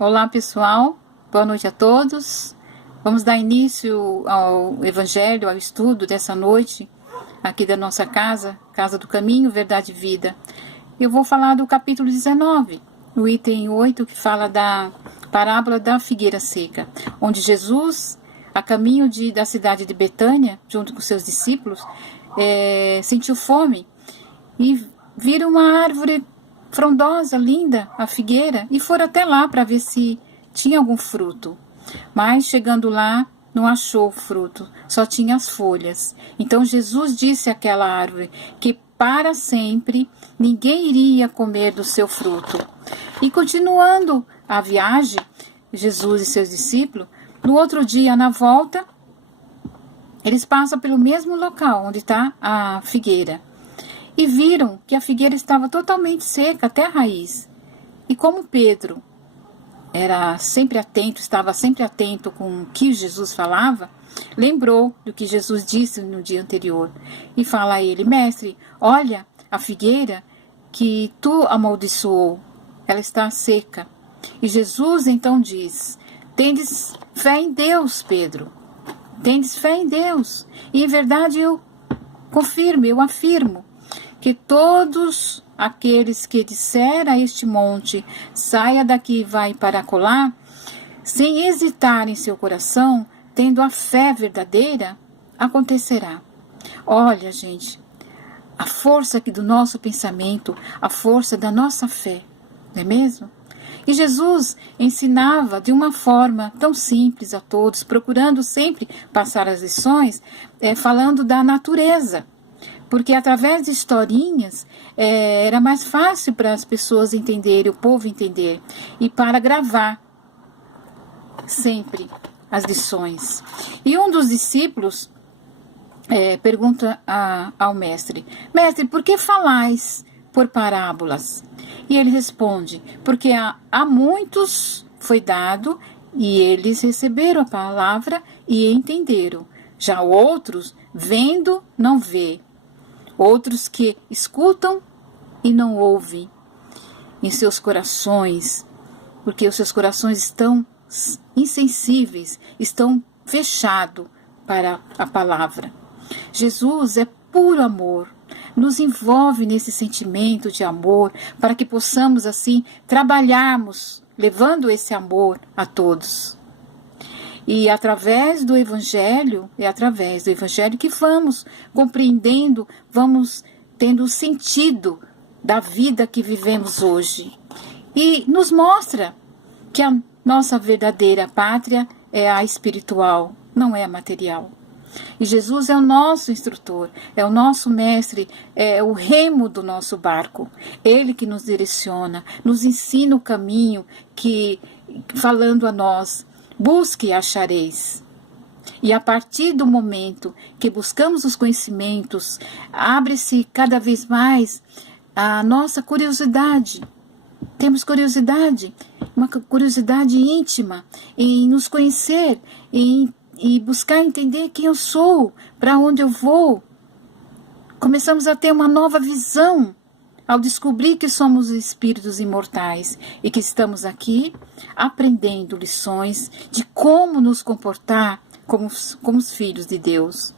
Olá pessoal, boa noite a todos. Vamos dar início ao Evangelho, ao estudo dessa noite, aqui da nossa casa, Casa do Caminho, Verdade e Vida. Eu vou falar do capítulo 19, o item 8, que fala da parábola da figueira seca, onde Jesus, a caminho da cidade de Betânia, junto com seus discípulos, sentiu fome e viram uma árvore frondosa, linda, a figueira, e foram até lá para ver se tinha algum fruto. Mas chegando lá, não achou fruto, só tinha as folhas. Então Jesus disse àquela árvore que para sempre ninguém iria comer do seu fruto. E continuando a viagem, Jesus e seus discípulos, no outro dia, na volta, eles passam pelo mesmo local onde está a figueira. E viram que a figueira estava totalmente seca até a raiz. E como Pedro estava sempre atento com o que Jesus falava, lembrou do que Jesus disse no dia anterior. E fala a ele: Mestre, olha a figueira que tu amaldiçoou, ela está seca. E Jesus então diz: tendes fé em Deus, Pedro. Tendes fé em Deus. E em verdade eu confirmo, eu afirmo, que todos aqueles que disser a este monte, saia daqui e vai para acolá, sem hesitar em seu coração, tendo a fé verdadeira, acontecerá. Olha, gente, a força aqui do nosso pensamento, a força da nossa fé, não é mesmo? E Jesus ensinava de uma forma tão simples a todos, procurando sempre passar as lições, falando da natureza. Porque através de historinhas era mais fácil para as pessoas entenderem, o povo entender. E para gravar sempre as lições. E um dos discípulos pergunta ao mestre: Mestre, por que falais por parábolas? E ele responde: porque a muitos foi dado e eles receberam a palavra e entenderam. Já outros, vendo, não vê. Outros que escutam e não ouvem em seus corações, porque os seus corações estão insensíveis, estão fechados para a palavra. Jesus é puro amor, nos envolve nesse sentimento de amor, para que possamos assim trabalharmos, levando esse amor a todos. E através do Evangelho, é através do Evangelho que vamos compreendendo, vamos tendo o sentido da vida que vivemos hoje. E nos mostra que a nossa verdadeira pátria é a espiritual, não é a material. E Jesus é o nosso instrutor, é o nosso mestre, é o remo do nosso barco. Ele que nos direciona, nos ensina o caminho, falando a nós: busque e achareis. E a partir do momento que buscamos os conhecimentos, abre-se cada vez mais a nossa curiosidade. Temos curiosidade, uma curiosidade íntima em nos conhecer, e buscar entender quem eu sou, para onde eu vou. Começamos a ter uma nova visão ao descobrir que somos espíritos imortais e que estamos aqui aprendendo lições de como nos comportar como os filhos de Deus.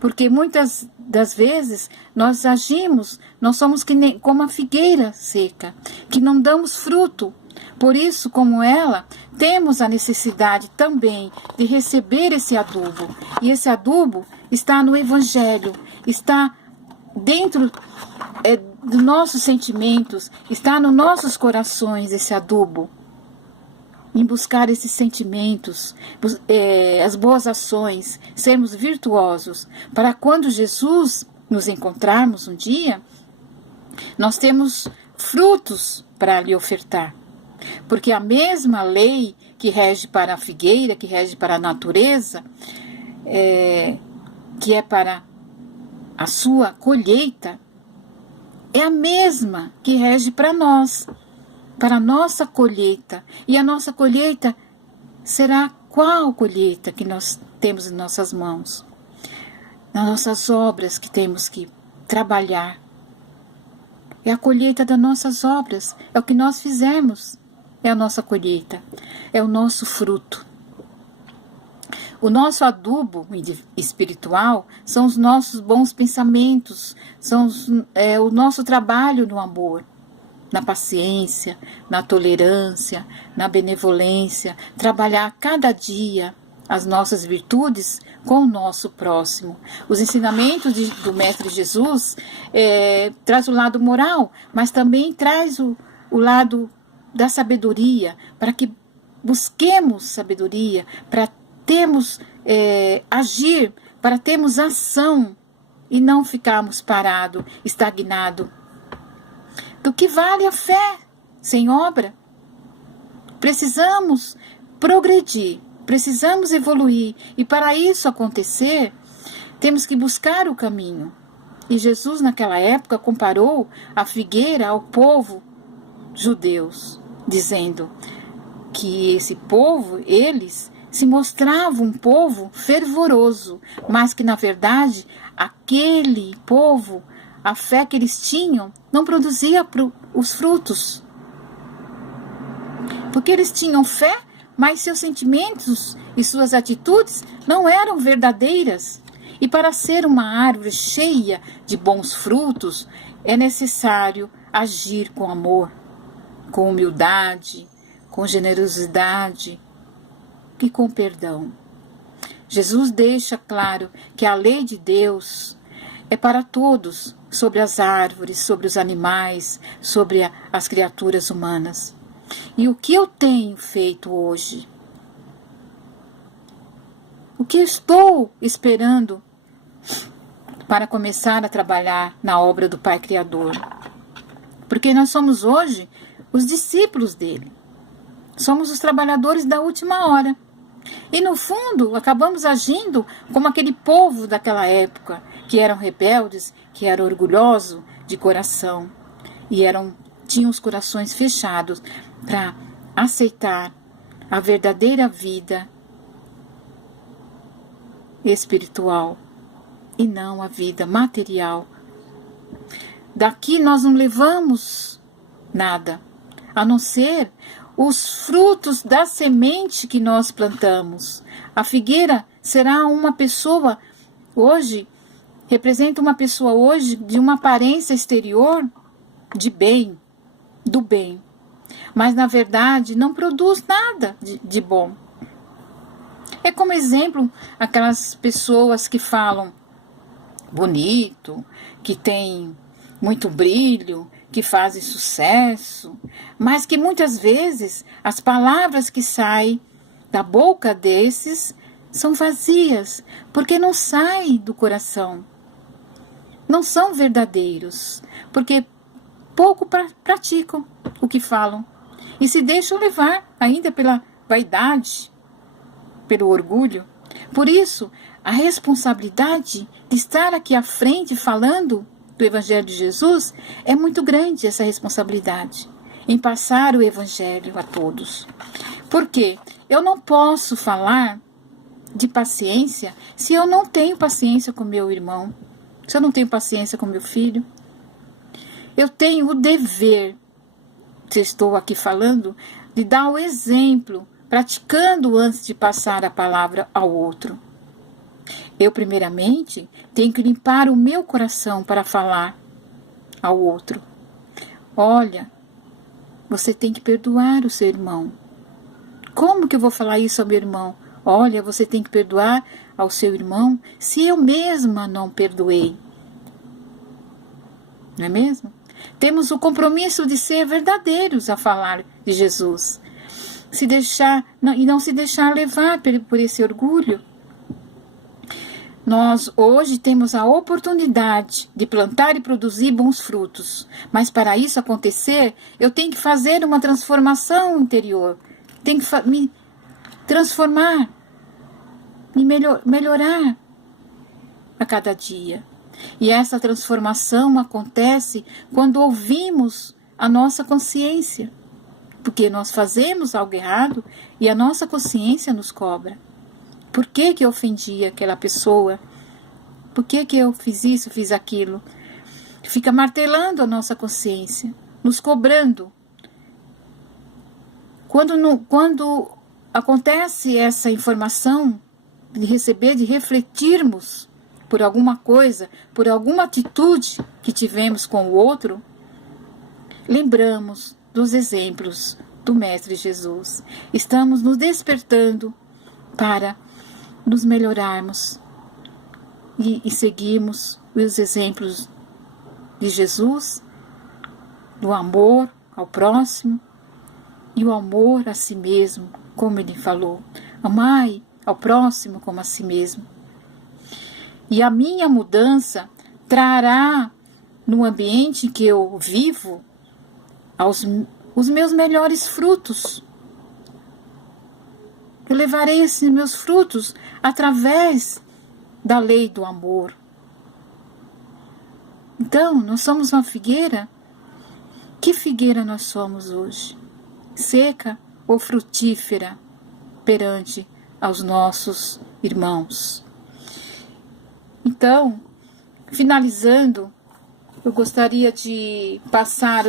Porque muitas das vezes nós agimos, nós somos como a figueira seca, que não damos fruto. Por isso, como ela, temos a necessidade também de receber esse adubo. E esse adubo está no Evangelho, está dentro dos nossos sentimentos, está nos nossos corações esse adubo. Em buscar esses sentimentos, as boas ações, sermos virtuosos, para quando Jesus nos encontrarmos um dia, nós temos frutos para lhe ofertar. Porque a mesma lei que rege para a figueira, que rege para a natureza, que é para a sua colheita, é a mesma que rege para nós, para a nossa colheita. E a nossa colheita será qual colheita que nós temos em nossas mãos? Nas nossas obras que temos que trabalhar. É a colheita das nossas obras, é o que nós fizemos. é a nossa colheita, é o nosso fruto. O nosso adubo espiritual são os nossos bons pensamentos, o nosso trabalho no amor, na paciência, na tolerância, na benevolência, trabalhar cada dia as nossas virtudes com o nosso próximo. Os ensinamentos do Mestre Jesus traz o lado moral, mas também traz o lado da sabedoria, para que busquemos sabedoria, para termos agir, para termos ação e não ficarmos parados, estagnados. Do que vale a fé sem obra? Precisamos progredir, precisamos evoluir, e para isso acontecer, temos que buscar o caminho. E Jesus naquela época comparou a figueira ao povo judeus, dizendo que esse povo, eles se mostrava um povo fervoroso, mas que na verdade aquele povo, a fé que eles tinham, não produzia os frutos. Porque eles tinham fé, mas seus sentimentos e suas atitudes não eram verdadeiras. E para ser uma árvore cheia de bons frutos, é necessário agir com amor, com humildade, com generosidade e com perdão. Jesus deixa claro que a lei de Deus é para todos, sobre as árvores, sobre os animais, sobre as criaturas humanas. E o que eu tenho feito hoje? O que estou esperando para começar a trabalhar na obra do Pai Criador? Porque nós somos hoje os discípulos dele. Somos os trabalhadores da última hora. E no fundo, acabamos agindo como aquele povo daquela época, que eram rebeldes, que eram orgulhosos de coração e tinham os corações fechados para aceitar a verdadeira vida espiritual e não a vida material. Daqui nós não levamos nada, a não ser os frutos da semente que nós plantamos. A figueira será uma pessoa hoje, representa uma pessoa hoje de uma aparência exterior de bem, do bem. Mas na verdade não produz nada de bom. É como exemplo aquelas pessoas que falam bonito, que tem muito brilho, que fazem sucesso, mas que muitas vezes as palavras que saem da boca desses são vazias, porque não saem do coração. Não são verdadeiros, porque pouco praticam o que falam e se deixam levar ainda pela vaidade, pelo orgulho. Por isso, a responsabilidade de estar aqui à frente falando do Evangelho de Jesus é muito grande, essa responsabilidade em passar o Evangelho a todos. Por quê? Eu não posso falar de paciência se eu não tenho paciência com meu irmão, se eu não tenho paciência com meu filho. Eu tenho o dever, se estou aqui falando, de dar o exemplo, praticando antes de passar a palavra ao outro. Eu, primeiramente, tenho que limpar o meu coração para falar ao outro. Olha, você tem que perdoar o seu irmão. Como que eu vou falar isso ao meu irmão? Olha, você tem que perdoar ao seu irmão se eu mesma não perdoei. Não é mesmo? Temos o compromisso de ser verdadeiros a falar de Jesus. E não se deixar levar por esse orgulho. Nós hoje temos a oportunidade de plantar e produzir bons frutos. Mas para isso acontecer, eu tenho que fazer uma transformação interior. Tenho que me transformar, me melhorar a cada dia. E essa transformação acontece quando ouvimos a nossa consciência. Porque nós fazemos algo errado e a nossa consciência nos cobra. Por que eu ofendi aquela pessoa? Por que eu fiz isso, fiz aquilo? Fica martelando a nossa consciência, nos cobrando. Quando acontece essa informação de receber, de refletirmos por alguma coisa, por alguma atitude que tivemos com o outro, lembramos dos exemplos do Mestre Jesus. Estamos nos despertando para nos melhorarmos e seguirmos os exemplos de Jesus, do amor ao próximo e o amor a si mesmo, como ele falou. Amai ao próximo como a si mesmo. E a minha mudança trará no ambiente em que eu vivo os meus melhores frutos. Eu levarei esses meus frutos através da lei do amor. Então, nós somos uma figueira. Que figueira nós somos hoje? Seca ou frutífera perante aos nossos irmãos? Então, finalizando, eu gostaria de passar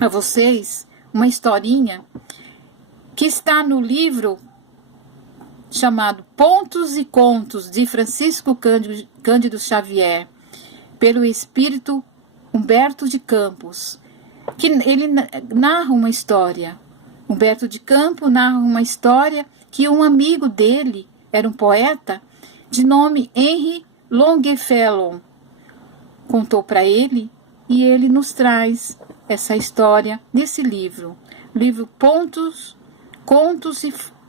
a vocês uma historinha que está no livro chamado Pontos e Contos, de Francisco Cândido Xavier, pelo espírito Humberto de Campos, que ele narra uma história. Humberto de Campos narra uma história que um amigo dele, era um poeta, de nome Henry Longfellow, contou para ele, e ele nos traz essa história nesse livro. Livro Pontos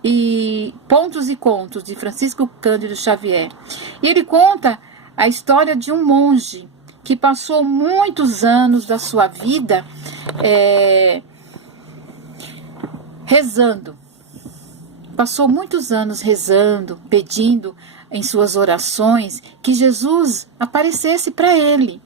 e Contos, de Francisco Cândido Xavier. E ele conta a história de um monge que passou muitos anos da sua vida rezando. Passou muitos anos rezando, pedindo em suas orações que Jesus aparecesse para ele.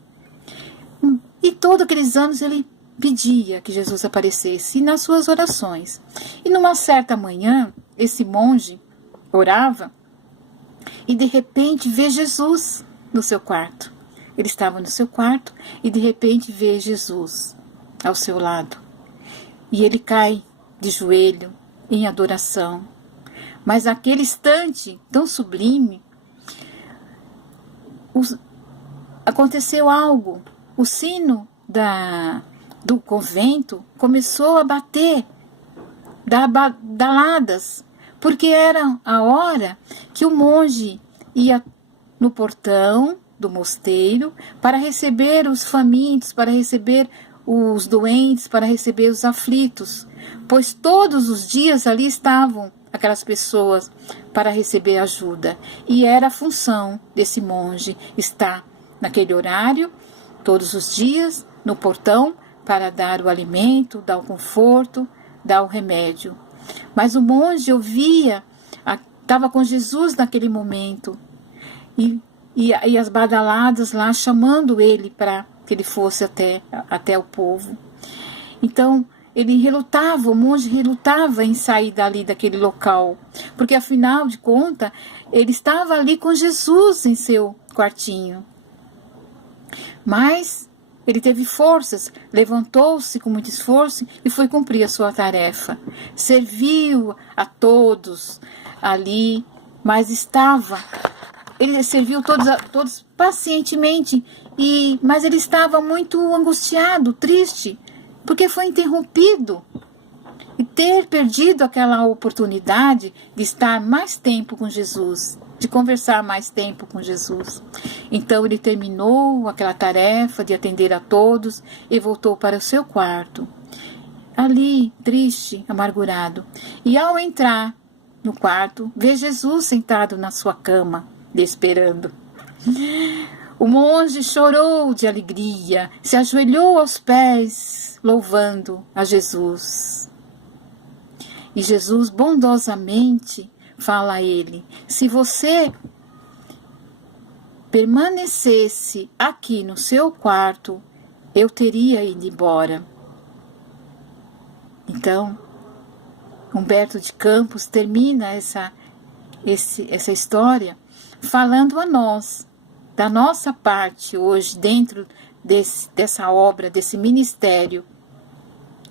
E todos aqueles anos ele pedia que Jesus aparecesse nas suas orações. E numa certa manhã, esse monge orava e de repente vê Jesus no seu quarto. Ele estava no seu quarto e de repente vê Jesus ao seu lado. E ele cai de joelho em adoração. Mas naquele instante tão sublime, aconteceu algo. O sino do convento começou a bater, dar badaladas, porque era a hora que o monge ia no portão do mosteiro para receber os famintos, para receber os doentes, para receber os aflitos, pois todos os dias ali estavam aquelas pessoas para receber ajuda, e era a função desse monge estar naquele horário, todos os dias, no portão, para dar o alimento, dar o conforto, dar o remédio. Mas o monge ouvia, estava com Jesus naquele momento, e as badaladas lá chamando ele para que ele fosse até o povo. Então, o monge relutava em sair dali daquele local, porque afinal de contas, ele estava ali com Jesus em seu quartinho. Mas ele teve forças, levantou-se com muito esforço e foi cumprir a sua tarefa. Serviu a todos ali, mas ele serviu todos pacientemente, mas ele estava muito angustiado, triste, porque foi interrompido. E ter perdido aquela oportunidade de estar mais tempo com Jesus, de conversar mais tempo com Jesus. Então ele terminou aquela tarefa de atender a todos e voltou para o seu quarto. Ali, triste, amargurado. E ao entrar no quarto, vê Jesus sentado na sua cama, lhe esperando. O monge chorou de alegria, se ajoelhou aos pés, louvando a Jesus. E Jesus bondosamente fala a ele: se você permanecesse aqui no seu quarto, eu teria ido embora. Então, Humberto de Campos termina essa história falando a nós, da nossa parte hoje, dentro dessa obra, desse ministério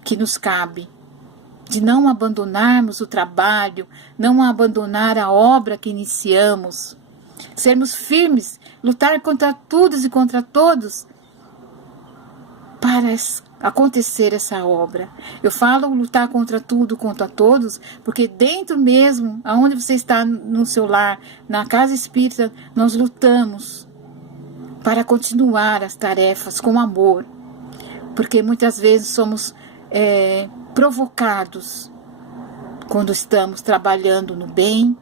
que nos cabe, de não abandonarmos o trabalho, não abandonar a obra que iniciamos, sermos firmes, lutar contra tudo e contra todos para acontecer essa obra. Eu falo lutar contra tudo, contra todos, porque dentro mesmo, aonde você está no seu lar, na casa espírita, nós lutamos para continuar as tarefas com amor, porque muitas vezes somos provocados quando estamos trabalhando no bem,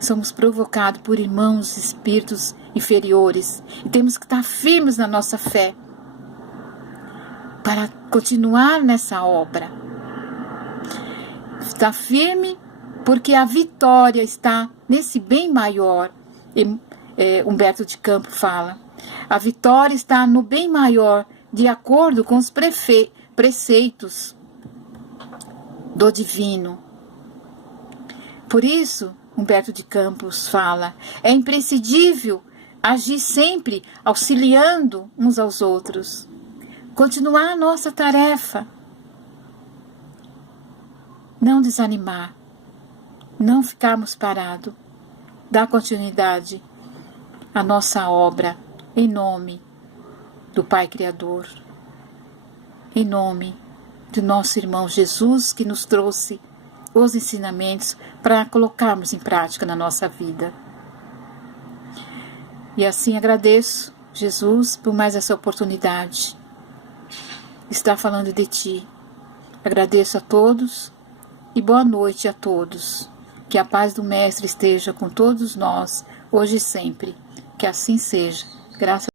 somos provocados por irmãos espíritos inferiores e temos que estar firmes na nossa fé para continuar nessa obra. Estar firme porque a vitória está nesse bem maior. Humberto de Campos fala, a vitória está no bem maior, de acordo com os preceitos do divino. Por isso, Humberto de Campos fala, é imprescindível agir sempre auxiliando uns aos outros, continuar a nossa tarefa, não desanimar, não ficarmos parados, dar continuidade à nossa obra, em nome do Pai Criador, em nome do nosso irmão Jesus, que nos trouxe os ensinamentos para colocarmos em prática na nossa vida. E assim agradeço, Jesus, por mais essa oportunidade de estar falando de Ti. Agradeço a todos e boa noite a todos. Que a paz do Mestre esteja com todos nós, hoje e sempre. Que assim seja. Graças